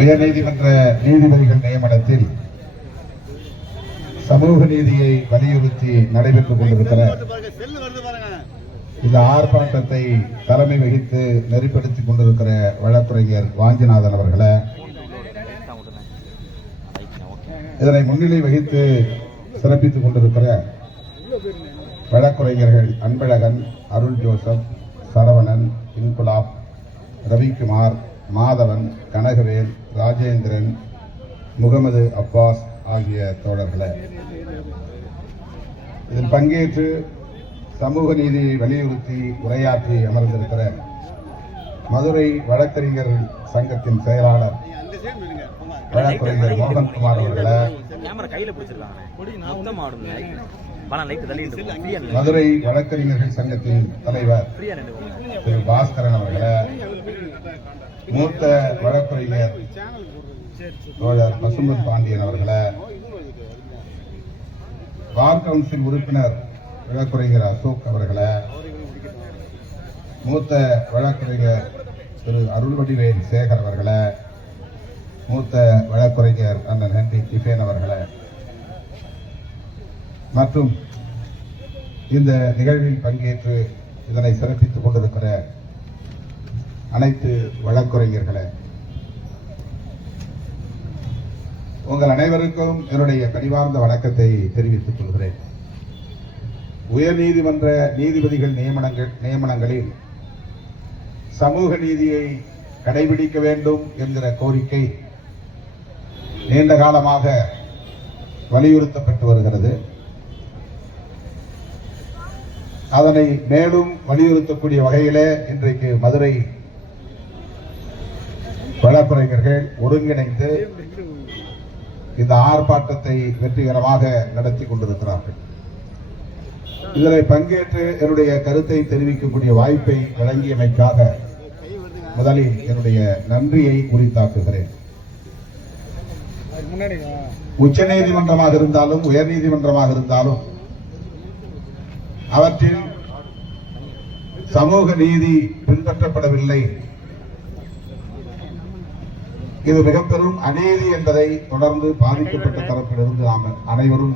உயர்நீதிமன்ற நீதிபதிகள் நியமனத்தில் சமூக நீதியை வலியுறுத்தி நடைபெற்றுக் கொண்டிருக்கிற இந்த ஆர்ப்பாட்டத்தை தலைமை வகித்து நெறிப்படுத்திக் கொண்டிருக்கிற வழக்குரைஞர் வாஞ்சிநாதன் அவர்களை இதனை முன்னிலை வகித்து சிறப்பித்துக் கொண்டிருக்கிற வழக்குரைஞர்கள் அன்பழகன் அருள் ஜோசப் சரவணன் இன்குலாப் ரவிக்குமார் மாதவன் கனகவேல் ராஜேந்திரன் முகமது அப்பாஸ் ஆகிய தோழர்களை இதில் பங்கேற்று சமூக நீதியை வலியுறுத்தி உரையாற்றி அமர்ந்திருக்கிற மதுரை வழக்கறிஞர் சங்கத்தின் செயலாளர் வழக்கறிஞர் மோகன்குமார் அவர்களை மதுரை வழக்கறிஞர்கள் சங்கத்தின் தலைவர் திரு பாஸ்கரன் அவர்களை மூத்த வழக்கறிஞர் தோழர் பசுமத் பாண்டியன் அவர்களை பார் கவுன்சில் உறுப்பினர் வழக்கறிஞர் அசோக் அவர்களை மூத்த வழக்கறிஞர் திரு அருள்வடிவேல் சேகர் அவர்களை மூத்த வழக்கறிஞர் அண்ணன் ஹென்றி டிஃபேன் அவர்களை மற்றும் இந்த நிகழ்வில் பங்கேற்று இதனை சிறப்பித்துக் கொண்டிருக்கிற அனைத்து வழக்குரைஞர்களே உங்கள் அனைவருக்கும் என்னுடைய கனிவார்ந்த வணக்கத்தை தெரிவித்துக் கொள்கிறேன் உயர்நீதிமன்ற நீதிபதிகள் நியமனங்கள் நியமனங்களில் சமூக நீதியை கடைபிடிக்க வேண்டும் என்கிற கோரிக்கை நீண்ட காலமாக வலியுறுத்தப்பட்டு வருகிறது அதனை மேலும் வலியுறுத்தக்கூடிய வகையிலே இன்றைக்கு மதுரை வழக்குரைஞர்கள் ஒருங்கிணைந்து இந்த ஆர்ப்பாட்டத்தை வெற்றிகரமாக நடத்தி கொண்டிருக்கிறார்கள் இதில் பங்கேற்று என்னுடைய கருத்தை தெரிவிக்கக்கூடிய வாய்ப்பை வழங்கியமைக்காக முதலில் என்னுடைய நன்றியை குறித்தாக்குகிறேன் உச்ச நீதிமன்றமாக இருந்தாலும் உயர் நீதிமன்றமாக இருந்தாலும் அவற்றில் சமூக நீதி பின்பற்றப்படவில்லை இது மிக பெரும் அநீதி என்பதை தொடர்ந்து பாதிக்கப்பட்ட தரப்பிலிருந்து நாம் அனைவரும்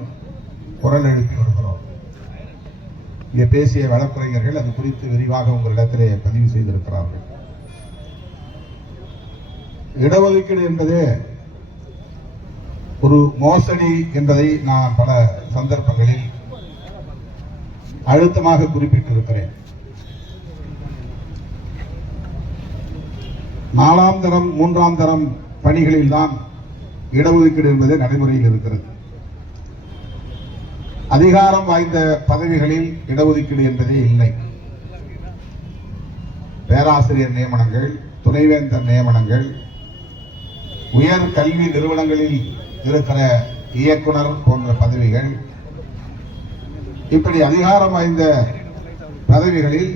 குரல் எழுப்பி வருகிறோம் இங்கே பேசிய வழக்கறிஞர்கள் அது குறித்து விரிவாக உங்களிடத்திலே பதிவு செய்திருக்கிறார்கள் இடஒதுக்கீடு என்பது ஒரு மோசடி என்பதை நான் பல சந்தர்ப்பங்களில் அழுத்தமாக குறிப்பிட்டிருக்கிறேன் நாலாம் தரம் மூன்றாம் தரம் பணிகளில் தான் இடஒதுக்கீடு என்பது நடைமுறையில் இருக்கிறது அதிகாரம் வாய்ந்த பதவிகளில் இடஒதுக்கீடு என்பதே இல்லை பேராசிரியர் நியமனங்கள் துணைவேந்தர் நியமனங்கள் உயர் கல்வி நிறுவனங்களில் இருக்கிற இயக்குனர் போன்ற பதவிகள் இப்படி அதிகாரம் வாய்ந்த பதவிகளில்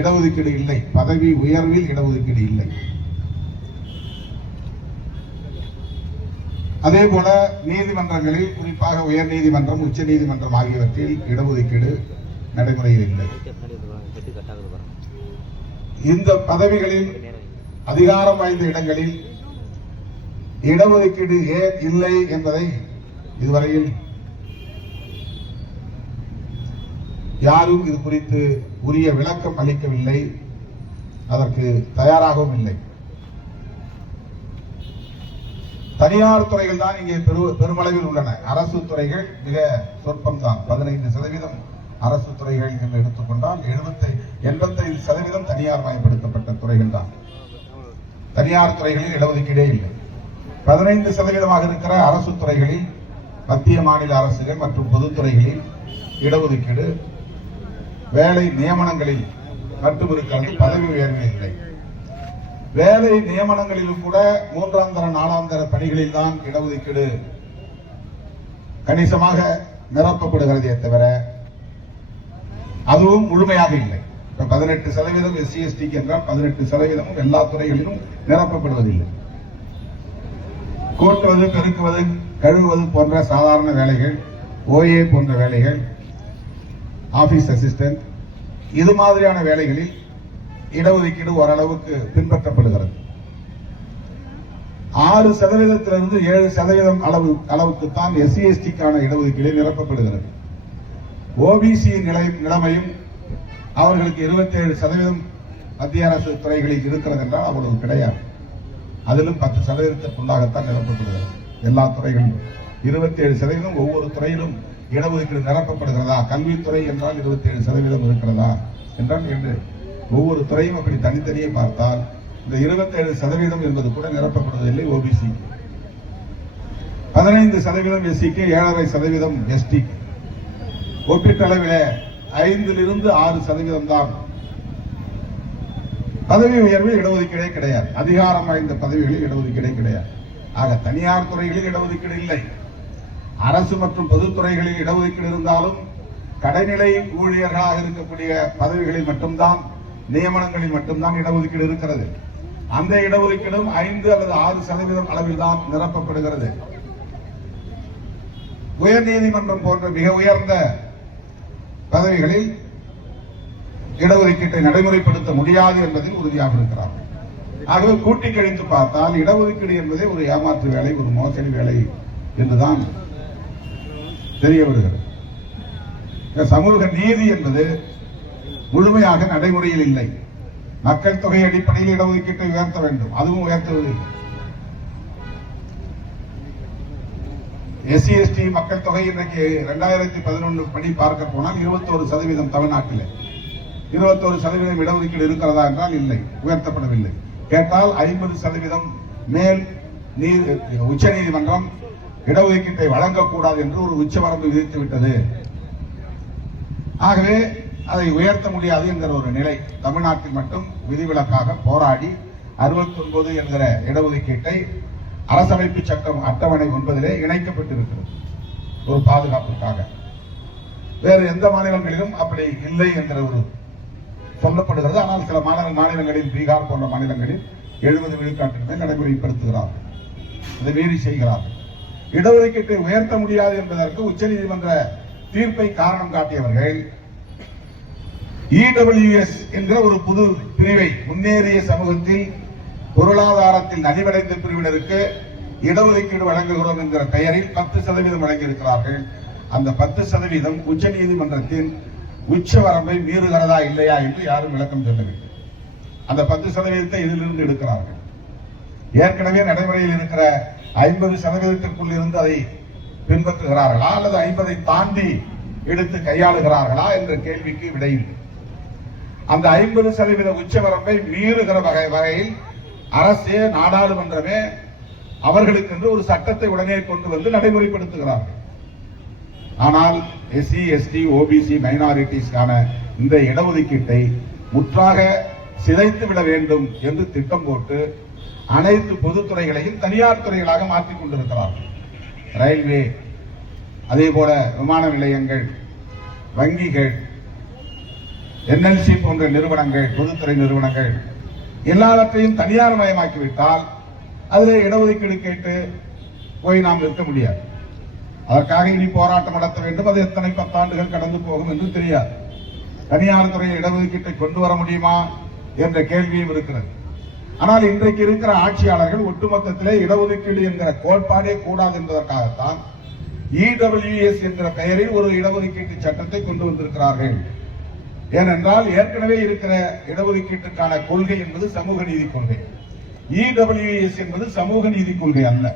இடஒதுக்கீடு இல்லை பதவி உயர்வில் இடஒதுக்கீடு இல்லை அதே போல நீதிமன்றங்களில் குறிப்பாக உயர் நீதிமன்றம் உச்ச நீதிமன்றம் ஆகியவற்றில் இடஒதுக்கீடு நடைமுறையில் இல்லை இந்த பதவிகளில் அதிகாரம் வாய்ந்த இடங்களில் இடஒதுக்கீடு ஏன் இல்லை என்பதை இதுவரையில் யாரும் இது குறித்து உரிய விளக்கம் அளிக்கவில்லை அதற்கு தயாராகவும் இல்லை தனியார் துறைகள் தான் இங்கே பெரு பெருமளவில் உள்ளன அரசு துறைகள் மிக சொற்பம் தான் பதினைந்து சதவீதம் அரசு துறைகள் என்று எடுத்துக்கொண்டால் எழுபத்தை எண்பத்தைந்து சதவீதம் தனியார் மயப்படுத்தப்பட்ட துறைகள் தான் தனியார் துறைகளில் இடஒதுக்கீடே இல்லை பதினைந்து சதவீதமாக இருக்கிற அரசு துறைகளில் மத்திய மாநில அரசுகள் மற்றும் பொதுத்துறைகளில் இடஒதுக்கீடு வேலை நியமனங்களில் மட்டும் பதவி உயர்வு இல்லை வேலை நியமனங்களிலும் கூட மூன்றாம் தர நாலாம் தர பணிகளில் தான் இடஒதுக்கீடு கணிசமாக நிரப்பப்படுகிறதே தவிர அதுவும் முழுமையாக இல்லை பதினெட்டு சதவீதம் எஸ்சி எஸ்டிக்கு என்றால் பதினெட்டு சதவீதமும் எல்லா துறைகளிலும் நிரப்பப்படுவதில்லை கூட்டுவது பெருக்குவது கழுவுவது போன்ற சாதாரண வேலைகள் ஓஏ போன்ற வேலைகள் ஆஃபீஸ் அசிஸ்டன்ட் இது மாதிரியான வேலைகளில் இடஒதுக்கீடு ஓரளவுக்கு பின்பற்றப்படுகிறது ஆறு சதவீதத்திலிருந்து ஏழு சதவீதம் அளவு அளவுக்கு தான் எஸ்சி எஸ்டிக்கான e இடஒதுக்கீடு நிரப்பப்படுகிறது ஓபிசி நிலை நிலைமையும் அவர்களுக்கு இருபத்தி ஏழு சதவீதம் மத்திய அரசு துறைகளில் இருக்கிறது என்றால் அவ்வளவு கிடையாது அதிலும் பத்து சதவீதத்திற்குள்ளாகத்தான் நிரப்பப்படுகிறது எல்லா துறைகளிலும் இருபத்தி ஏழு சதவீதம் ஒவ்வொரு துறையிலும் இடஒதுக்கீடு நிரப்பப்படுகிறதா கல்வித்துறை என்றால் இருபத்தி ஏழு சதவீதம் இருக்கிறதா என்றால் என்று ஒவ்வொரு துறையும் அப்படி தனித்தனியே பார்த்தால் இந்த இருபத்தி ஏழு சதவீதம் என்பது கூட நிரப்பப்படுவதில்லை ஓபிசி பதினைந்து சதவீதம் எஸ்சிக்கு e ஏழரை சதவீதம் எஸ்டி ஒப்பீட்டளவில் ஐந்திலிருந்து ஆறு சதவீதம் தான் பதவி உயர்வு இடஒதுக்கீடே கிடையாது அதிகாரம் வாய்ந்த பதவிகளில் இடஒதுக்கீடே கிடையாது ஆக தனியார் துறைகளில் இடஒதுக்கீடு இல்லை அரசு மற்றும் பொதுத்துறைகளில் இடஒதுக்கீடு இருந்தாலும் கடைநிலை ஊழியர்களாக இருக்கக்கூடிய பதவிகளில் மட்டும்தான் நியமனங்களில் மட்டும்தான் இடஒதுக்கீடு இருக்கிறது அந்த இடஒதுக்கீடும் ஐந்து அல்லது ஆறு சதவீதம் அளவில் தான் நிரப்பப்படுகிறது உயர் நீதிமன்றம் போன்ற மிக உயர்ந்த பதவிகளில் இடஒதுக்கீட்டை நடைமுறைப்படுத்த முடியாது என்பதில் உறுதியாக இருக்கிறார் ஆகவே கூட்டி கழித்து பார்த்தால் இடஒதுக்கீடு என்பதே ஒரு ஏமாற்று வேலை ஒரு மோசடி வேலை என்றுதான் தெரிய வருகிறது சமூக நீதி என்பது முழுமையாக நடைமுறையில் இல்லை மக்கள் தொகை அடிப்படையில் இடஒதுக்கீட்டை உயர்த்த வேண்டும் அதுவும் உயர்த்துவதில்லை எஸ்சி எஸ்டி மக்கள் தொகை இன்றைக்கு ரெண்டாயிரத்தி பதினொன்று படி பார்க்க போனால் ஒரு சதவீதம் தமிழ்நாட்டில் ஒரு சதவீதம் இடஒதுக்கீடு இருக்கிறதா என்றால் இல்லை உயர்த்தப்படவில்லை கேட்டால் ஐம்பது சதவீதம் மேல் நீர் உச்ச நீதிமன்றம் இடஒதுக்கீட்டை வழங்கக்கூடாது என்று ஒரு உச்சவரம்பு விதித்து விட்டது ஆகவே அதை உயர்த்த முடியாது என்கிற ஒரு நிலை தமிழ்நாட்டில் மட்டும் விதிவிலக்காக போராடி அறுபத்தி ஒன்பது என்கிற இடஒதுக்கீட்டை அரசமைப்பு சட்டம் அட்டவணை ஒன்பதிலே இணைக்கப்பட்டிருக்கிறது ஒரு பாதுகாப்புக்காக வேறு எந்த மாநிலங்களிலும் அப்படி இல்லை என்கிற ஒரு சொல்லப்படுகிறது ஆனால் சில மாநில மாநிலங்களில் பீகார் போன்ற மாநிலங்களில் எழுபது விழுக்காட்டினை நடைமுறைப்படுத்துகிறார்கள் இதை மீறி செய்கிறார்கள் இடஒதுக்கீட்டை உயர்த்த முடியாது என்பதற்கு உச்சநீதிமன்ற தீர்ப்பை காரணம் காட்டியவர்கள் இடபிள்யூஎஸ் e என்ற ஒரு புது பிரிவை முன்னேறிய சமூகத்தில் பொருளாதாரத்தில் நலிவடைந்த பிரிவினருக்கு இடஒதுக்கீடு வழங்குகிறோம் என்கிற பெயரில் பத்து சதவீதம் வழங்கியிருக்கிறார்கள் அந்த பத்து சதவீதம் உச்ச நீதிமன்றத்தின் உச்ச வரம்பை மீறுகிறதா இல்லையா என்று யாரும் விளக்கம் சொல்லவில்லை அந்த பத்து சதவீதத்தை இதிலிருந்து எடுக்கிறார்கள் ஏற்கனவே நடைமுறையில் இருக்கிற ஐம்பது சதவீதத்திற்குள் இருந்து அதை பின்பற்றுகிறார்களா அல்லது ஐம்பதை தாண்டி எடுத்து கையாளுகிறார்களா என்ற கேள்விக்கு விடையில்லை அந்த ஐம்பது சதவீத உச்சவரம்பை மீறுகிற வகை வகையில் அரசே நாடாளுமன்றமே அவர்களுக்கு என்று ஒரு சட்டத்தை உடனே கொண்டு வந்து நடைமுறைப்படுத்துகிறார்கள் ஆனால் எஸ்சி எஸ்டி ஓபிசி மைனாரிட்டிஸ்கான இந்த இடஒதுக்கீட்டை முற்றாக சிதைத்து விட வேண்டும் என்று திட்டம் போட்டு அனைத்து பொதுத்துறைகளையும் தனியார் துறைகளாக மாற்றிக் கொண்டிருக்கிறார்கள் ரயில்வே அதே போல விமான நிலையங்கள் வங்கிகள் என்எல்சி போன்ற நிறுவனங்கள் பொதுத்துறை நிறுவனங்கள் எல்லாவற்றையும் தனியார் மயமாக்கிவிட்டால் அதில் இடஒதுக்கீடு கேட்டு போய் நாம் நிற்க முடியாது அதற்காக இனி போராட்டம் நடத்த வேண்டும் அது எத்தனை பத்தாண்டுகள் கடந்து போகும் என்று தெரியாது தனியார் துறையில் இடஒதுக்கீட்டை கொண்டு வர முடியுமா என்ற கேள்வியும் இருக்கிறது ஆனால் இன்றைக்கு இருக்கிற ஆட்சியாளர்கள் ஒட்டுமொத்தத்திலே இடஒதுக்கீடு என்கிற கோட்பாடே கூடாது என்பதற்காகத்தான் இடபிள்யூஎஸ் e பெயரில் ஒரு இடஒதுக்கீட்டு சட்டத்தை கொண்டு வந்திருக்கிறார்கள் ஏனென்றால் ஏற்கனவே இருக்கிற இடஒதுக்கீட்டுக்கான கொள்கை என்பது சமூக நீதி கொள்கை இடபிள்யூஎஸ் e என்பது சமூக நீதி கொள்கை அல்ல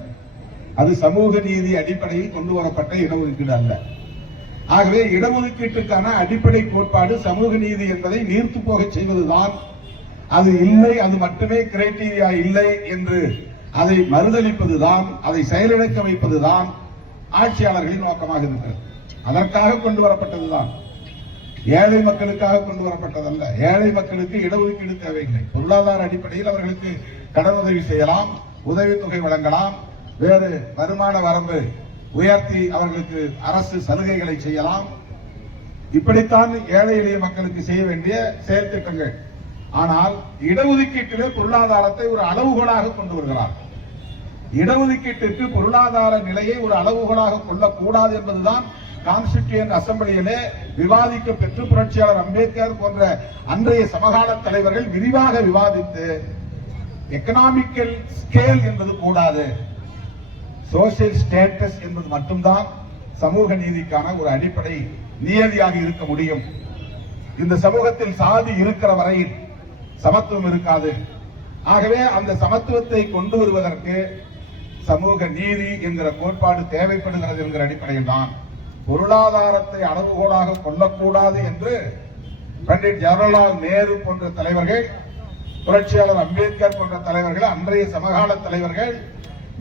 அது சமூக நீதி அடிப்படையில் கொண்டு வரப்பட்ட இடஒதுக்கீடு அல்ல ஆகவே இடஒதுக்கீட்டுக்கான அடிப்படை கோட்பாடு சமூக நீதி என்பதை நீர்த்து போக செய்வதுதான் அது இல்லை அது மட்டுமே கிரைட்டீரியா இல்லை என்று அதை மறுதளிப்பதுதான் அதை செயலிழக்க வைப்பதுதான் ஆட்சியாளர்களின் நோக்கமாக இருக்கிறது அதற்காக கொண்டு வரப்பட்டதுதான் ஏழை மக்களுக்காக கொண்டு வரப்பட்டதல்ல ஏழை மக்களுக்கு இடஒதுக்கீடு தேவையில்லை பொருளாதார அடிப்படையில் அவர்களுக்கு கடன் உதவி செய்யலாம் உதவித்தொகை வழங்கலாம் வேறு வருமான வரம்பு உயர்த்தி அவர்களுக்கு அரசு சலுகைகளை செய்யலாம் இப்படித்தான் ஏழை எளிய மக்களுக்கு செய்ய வேண்டிய செயல்திட்டங்கள் ஆனால் இடஒதுக்கீட்டிலே பொருளாதாரத்தை ஒரு அளவுகோலாக கொண்டு வருகிறார் இடஒதுக்கீட்டுக்கு பொருளாதார நிலையை ஒரு அளவுகோலாக கொள்ளக்கூடாது என்பதுதான் கான்ஸ்டிடியூன் அசம்பிளியிலே விவாதிக்க பெற்று புரட்சியாளர் அம்பேத்கர் போன்ற அன்றைய சமகால தலைவர்கள் விரிவாக விவாதித்து எக்கனாமிக்கல் ஸ்கேல் என்பது கூடாது சோசியல் ஸ்டேட்டஸ் என்பது மட்டும்தான் சமூக நீதிக்கான ஒரு அடிப்படை நியதியாக இருக்க முடியும் இந்த சமூகத்தில் சாதி இருக்கிற வரையில் சமத்துவம் இருக்காது ஆகவே அந்த சமத்துவத்தை கொண்டு வருவதற்கு சமூக நீதி என்கிற கோட்பாடு தேவைப்படுகிறது என்கிற அடிப்படையில் தான் பொருளாதாரத்தை அளவுகோலாக கொள்ளக்கூடாது என்று பண்டிட் ஜவஹர்லால் நேரு போன்ற தலைவர்கள் புரட்சியாளர் அம்பேத்கர் போன்ற தலைவர்கள் அன்றைய சமகால தலைவர்கள்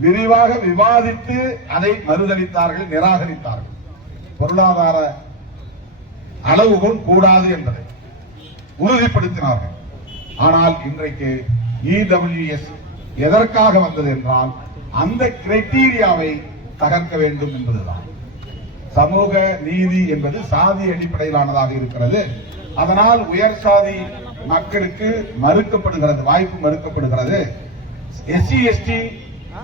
விரிவாக விவாதித்து அதை மறுதளித்தார்கள் நிராகரித்தார்கள் பொருளாதார அளவுகோல் கூடாது என்பதை உறுதிப்படுத்தினார்கள் ஆனால் இன்றைக்கு இடபிள்யூஎஸ் e எதற்காக வந்தது என்றால் அந்த கிரைட்டீரியாவை தகர்க்க வேண்டும் என்பதுதான் சமூக நீதி என்பது சாதி அடிப்படையிலானதாக இருக்கிறது அதனால் உயர் சாதி மக்களுக்கு மறுக்கப்படுகிறது வாய்ப்பு மறுக்கப்படுகிறது எஸ்சி எஸ்டி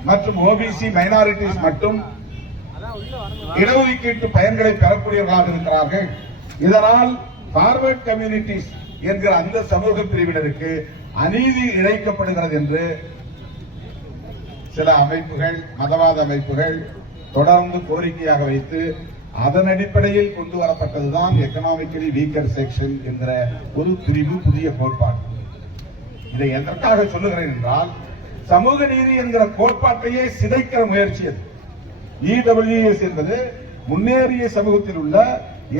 மற்றும் ஓபிசி மைனாரிட்டிஸ் மட்டும் இடஒதுக்கீட்டு பயன்களை பெறக்கூடியவர்களாக இருக்கிறார்கள் இதனால் பார்வர்ட் கம்யூனிட்டிஸ் என்கிற அந்த சமூக பிரிவினருக்கு அநீதி இழைக்கப்படுகிறது என்று சில அமைப்புகள் மதவாத அமைப்புகள் தொடர்ந்து கோரிக்கையாக வைத்து அதன் அடிப்படையில் கொண்டு வரப்பட்டதுதான் எக்கனாமிக்கலி வீக்கர் செக்ஷன் என்ற ஒரு பிரிவு புதிய கோட்பாடு இதை எதற்காக சொல்லுகிறேன் என்றால் சமூக நீதி என்கிற கோட்பாட்டையே சிதைக்கிற முயற்சி அது இடபிள்யூஎஸ் e என்பது முன்னேறிய சமூகத்தில் உள்ள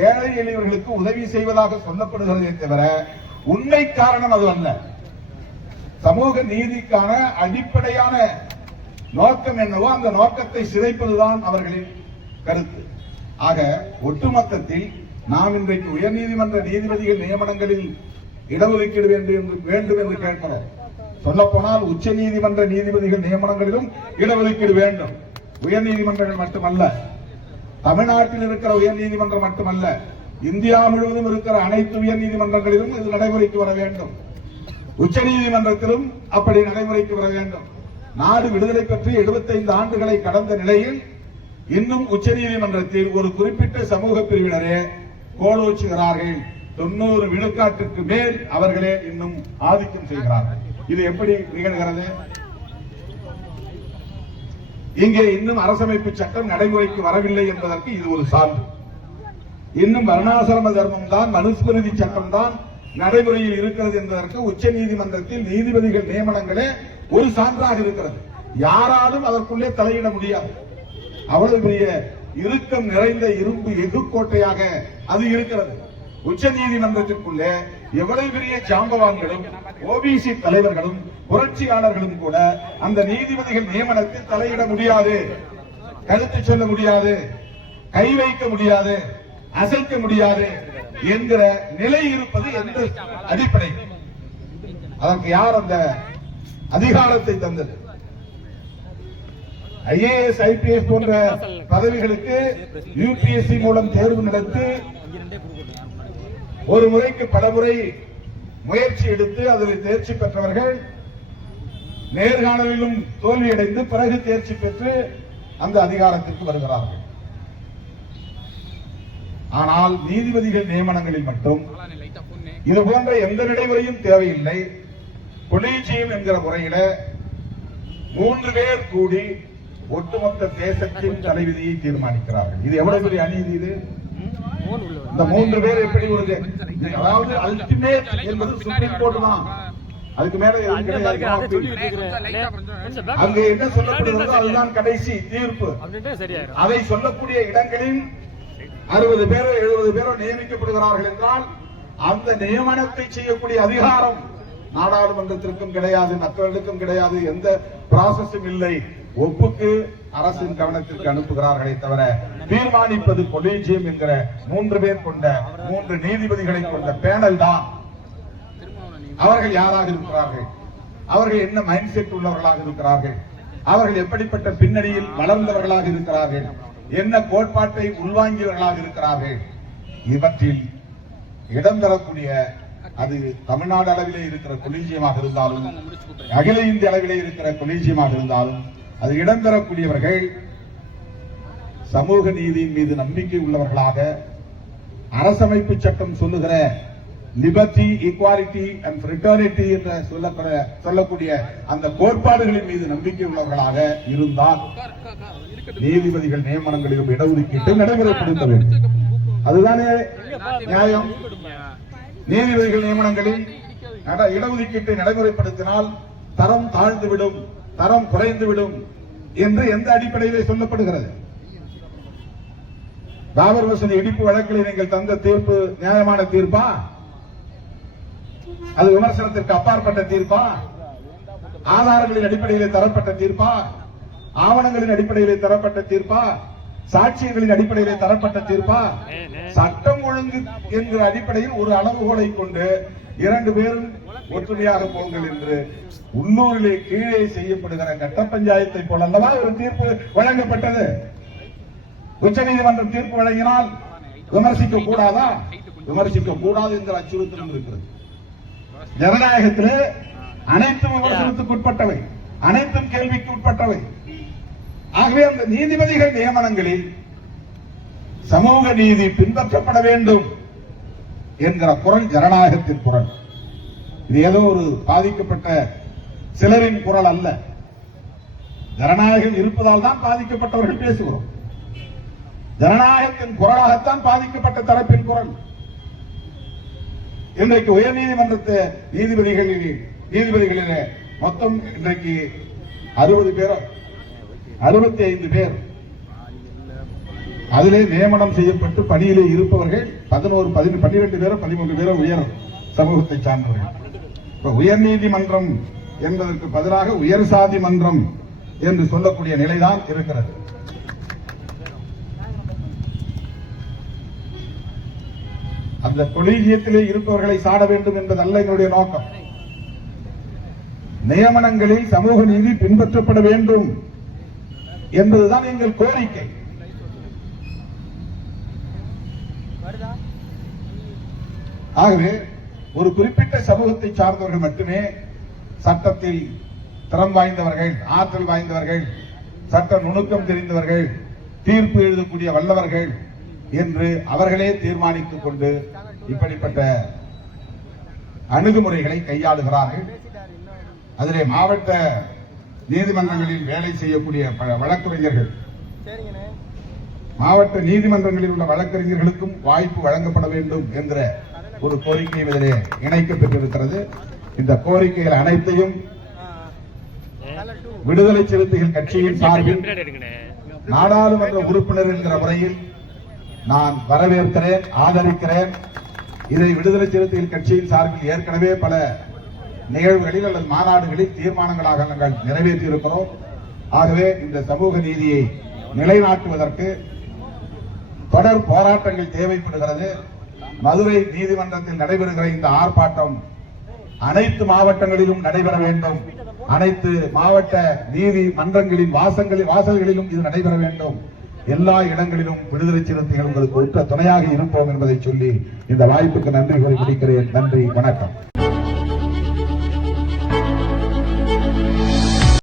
ஏழை எளியவர்களுக்கு உதவி செய்வதாக சொல்லப்படுகிறதே தவிர உண்மை காரணம் அது அல்ல சமூக நீதிக்கான அடிப்படையான நோக்கம் என்னவோ அந்த நோக்கத்தை சிதைப்பதுதான் அவர்களின் கருத்து ஆக ஒட்டுமொத்தத்தில் நாம் இன்றைக்கு உயர்நீதிமன்ற நீதிபதிகள் நியமனங்களில் இடஒதுக்கீடு வேண்டும் என்று வேண்டும் என்று கேட்கிறோம் சொல்ல போனால் உச்ச நீதிமன்ற நீதிபதிகள் நியமனங்களிலும் இடஒதுக்கீடு வேண்டும் உயர் நீதிமன்றங்கள் மட்டுமல்ல தமிழ்நாட்டில் இருக்கிற உயர் நீதிமன்றம் மட்டுமல்ல இந்தியா முழுவதும் இருக்கிற அனைத்து உயர் நீதிமன்றங்களிலும் இது நடைமுறைக்கு வர வேண்டும் உச்ச நீதிமன்றத்திலும் அப்படி நடைமுறைக்கு வர வேண்டும் நாடு விடுதலை பற்றி எழுபத்தைந்து ஆண்டுகளை கடந்த நிலையில் இன்னும் உச்ச நீதிமன்றத்தில் ஒரு குறிப்பிட்ட சமூக பிரிவினரே கோலோச்சுகிறார்கள் தொண்ணூறு விழுக்காட்டுக்கு மேல் அவர்களே இன்னும் ஆதிக்கம் செய்கிறார்கள் இது எப்படி நிகழ்கிறது இங்கே இன்னும் அரசமைப்பு சட்டம் நடைமுறைக்கு வரவில்லை என்பதற்கு இது ஒரு சான்று இன்னும் வருணாசிரம தர்மம் தான் மனுஸ்மிருதி சட்டம் தான் நடைமுறையில் இருக்கிறது என்பதற்கு உச்ச நீதிமன்றத்தில் நீதிபதிகள் நியமனங்களே ஒரு சான்றாக இருக்கிறது யாராலும் அதற்குள்ளே தலையிட முடியாது அவ்வளவு பெரிய இறுக்கம் நிறைந்த இரும்பு எதிர்கோட்டையாக அது இருக்கிறது உச்ச நீதிமன்றத்திற்குள்ளே எவ்வளவு பெரிய ஜாம்பவான்களும் ஓபிசி தலைவர்களும் புரட்சியாளர்களும் கூட அந்த நீதிபதிகள் நியமனத்தில் தலையிட முடியாது கருத்து சொல்ல முடியாது கை வைக்க முடியாது அசைக்க முடியாது என்கிற நிலை இருப்பது எந்த அடிப்படை அதற்கு யார் அந்த அதிகாரத்தை தந்தது ஐஏஎஸ் ஐபிஎஸ் போன்ற பதவிகளுக்கு யூபிஎஸ்சி மூலம் தேர்வு நடத்தி ஒரு முறைக்கு பல முறை முயற்சி எடுத்து அதில் தேர்ச்சி பெற்றவர்கள் நேர்காணலிலும் தோல்வியடைந்து பிறகு தேர்ச்சி பெற்று அந்த அதிகாரத்திற்கு வருகிறார்கள் ஆனால் நீதிபதிகள் நியமனங்களில் மட்டும் இது போன்ற எந்த நடைமுறையும் தேவையில்லை கொலீஜியம் என்கிற முறையில மூன்று பேர் கூடி ஒட்டுமொத்த தேசத்தின் தலைவிதியை தீர்மானிக்கிறார்கள் இது எவ்வளவு பெரிய அநீதி இது இந்த மூன்று பேர் எப்படி அதாவது அல்டிமேட் என்பது சுப்ரீம் கோர்ட் தான் அதுக்கு மேல அங்க என்ன சொல்லப்படுகிறதோ அதுதான் கடைசி தீர்ப்பு அதை சொல்லக்கூடிய இடங்களில் அறுபது பேரோ எழுபது பேரோ நியமிக்கப்படுகிறார்கள் என்றால் அந்த நியமனத்தை செய்யக்கூடிய அதிகாரம் நாடாளுமன்றத்திற்கும் கிடையாது மக்களுக்கும் கிடையாது எந்த ப்ராசஸும் இல்லை ஒப்புக்கு அரசின் கவனத்திற்கு அனுப்புகிறார்களே தவிர தீர்மானிப்பது கொலீஜியம் என்கிற மூன்று பேர் கொண்ட மூன்று நீதிபதிகளை கொண்ட பேனல் தான் அவர்கள் யாராக இருக்கிறார்கள் அவர்கள் என்ன மைண்ட் செட் உள்ளவர்களாக இருக்கிறார்கள் அவர்கள் எப்படிப்பட்ட பின்னணியில் வளர்ந்தவர்களாக இருக்கிறார்கள் என்ன கோட்பாட்டை உள்வாங்கியவர்களாக இருக்கிறார்கள் இவற்றில் இடம் தரக்கூடிய அது தமிழ்நாடு அளவிலே இருக்கிற கொலீஜியமாக இருந்தாலும் அகில இந்திய அளவிலே இருக்கிற கொலீஜியமாக இருந்தாலும் அது இடம் தரக்கூடியவர்கள் சமூக நீதியின் மீது நம்பிக்கை உள்ளவர்களாக அரசமைப்பு சட்டம் சொல்லுகிற லிபர்டி ஈக்வாலிட்டி அண்ட் ஃப்ரிட்டர்னிட்டி என்ற சொல்லக்கூடிய சொல்லக்கூடிய அந்த கோட்பாடுகளின் மீது நம்பிக்கை உள்ளவர்களாக இருந்தால் நீதிபதிகள் நியமனங்களிலும் இடஒதுக்கீட்டை நடைமுறைப்படுத்த வேண்டும் அதுதானே நியாயம் நீதிபதிகள் நியமனங்களில் இடஒதுக்கீட்டை நடைமுறைப்படுத்தினால் தரம் தாழ்ந்துவிடும் தரம் குறைந்துவிடும் என்று எந்த அடிப்படையில் சொல்லப்படுகிறது பாபர் மசூதி இடிப்பு வழக்கில் நீங்கள் தந்த தீர்ப்பு நியாயமான தீர்ப்பா அது விமர்சனத்திற்கு அப்பாற்பட்ட தீர்ப்பா ஆதாரங்களின் அடிப்படையிலே தரப்பட்ட தீர்ப்பா ஆவணங்களின் அடிப்படையிலே தரப்பட்ட தீர்ப்பா சாட்சியங்களின் அடிப்படையிலே தரப்பட்ட தீர்ப்பா சட்டம் ஒழுங்கு என்கிற அடிப்படையில் ஒரு அளவுகோலை கொண்டு இரண்டு பேரும் ஒற்றுமையாக போங்கள் என்று உள்ளூரிலே கீழே செய்யப்படுகிற கட்ட பஞ்சாயத்தை போல அல்லவா ஒரு தீர்ப்பு வழங்கப்பட்டது உச்ச நீதிமன்றம் தீர்ப்பு வழங்கினால் விமர்சிக்க கூடாதா விமர்சிக்க கூடாது என்ற அச்சுறுத்தலும் இருக்கிறது ஜனநாயகத்திலே அனைத்தும் விமர்சனத்துக்கு உட்பட்டவை அனைத்தும் கேள்விக்கு உட்பட்டவை ஆகவே அந்த நீதிபதிகள் நியமனங்களில் சமூக நீதி பின்பற்றப்பட வேண்டும் என்கிற குரல் ஜனநாயகத்தின் குரல் இது ஏதோ ஒரு பாதிக்கப்பட்ட சிலரின் குரல் அல்ல ஜனநாயகம் இருப்பதால் தான் பாதிக்கப்பட்டவர்கள் பேசுகிறோம் ஜனநாயகத்தின் குரலாகத்தான் பாதிக்கப்பட்ட தரப்பின் குரல் இன்றைக்கு உயர் நீதிமன்றத்தை நீதிபதிகளில் நீதிபதிகளில் மொத்தம் இன்றைக்கு அறுபது பேர் அறுபத்தி ஐந்து பேர் அதிலே நியமனம் செய்யப்பட்டு பணியிலே இருப்பவர்கள் பதினோரு பன்னிரெண்டு பேரும் பதிமூன்று பேரும் உயர் சமூகத்தை சார்ந்தவர்கள் உயர் உயர்நீதிமன்றம் என்பதற்கு பதிலாக உயர் சாதி மன்றம் என்று சொல்லக்கூடிய நிலைதான் இருக்கிறது அந்த கொலீஜியத்திலே இருப்பவர்களை சாட வேண்டும் என்பதல்ல என்னுடைய நோக்கம் நியமனங்களில் சமூக நீதி பின்பற்றப்பட வேண்டும் என்பதுதான் எங்கள் கோரிக்கை ஆகவே ஒரு குறிப்பிட்ட சமூகத்தை சார்ந்தவர்கள் மட்டுமே சட்டத்தில் திறம் வாய்ந்தவர்கள் ஆற்றல் வாய்ந்தவர்கள் சட்ட நுணுக்கம் தெரிந்தவர்கள் தீர்ப்பு எழுதக்கூடிய வல்லவர்கள் என்று அவர்களே தீர்மானித்துக் கொண்டு இப்படிப்பட்ட அணுகுமுறைகளை கையாளுகிறார்கள் அதிலே மாவட்ட நீதிமன்றங்களில் வேலை செய்யக்கூடிய வழக்கறிஞர்கள் மாவட்ட நீதிமன்றங்களில் உள்ள வழக்கறிஞர்களுக்கும் வாய்ப்பு வழங்கப்பட வேண்டும் என்ற ஒரு கோரிக்கையும் இதிலே இணைக்கப்பட்டிருக்கிறது இந்த கோரிக்கைகள் அனைத்தையும் விடுதலை சிறுத்தைகள் கட்சியின் சார்பில் நாடாளுமன்ற உறுப்பினர் என்கிற முறையில் நான் வரவேற்கிறேன் ஆதரிக்கிறேன் இதை விடுதலை சிறுத்தைகள் கட்சியின் சார்பில் ஏற்கனவே பல நிகழ்வுகளில் அல்லது மாநாடுகளில் தீர்மானங்களாக நாங்கள் நிறைவேற்றியிருக்கிறோம் ஆகவே இந்த சமூக நீதியை நிலைநாட்டுவதற்கு தொடர் போராட்டங்கள் தேவைப்படுகிறது மதுரை நீதிமன்றத்தில் நடைபெறுகிற இந்த ஆர்ப்பாட்டம் அனைத்து மாவட்டங்களிலும் நடைபெற வேண்டும் அனைத்து மாவட்ட நீதி மன்றங்களின் வாசங்களில் வாசல்களிலும் இது நடைபெற வேண்டும் எல்லா இடங்களிலும் விடுதலை சிறுத்தைகள் உங்களுக்கு உற்ற துணையாக இருப்போம் என்பதை சொல்லி இந்த வாய்ப்புக்கு நன்றி கூறி முடிக்கிறேன் நன்றி வணக்கம்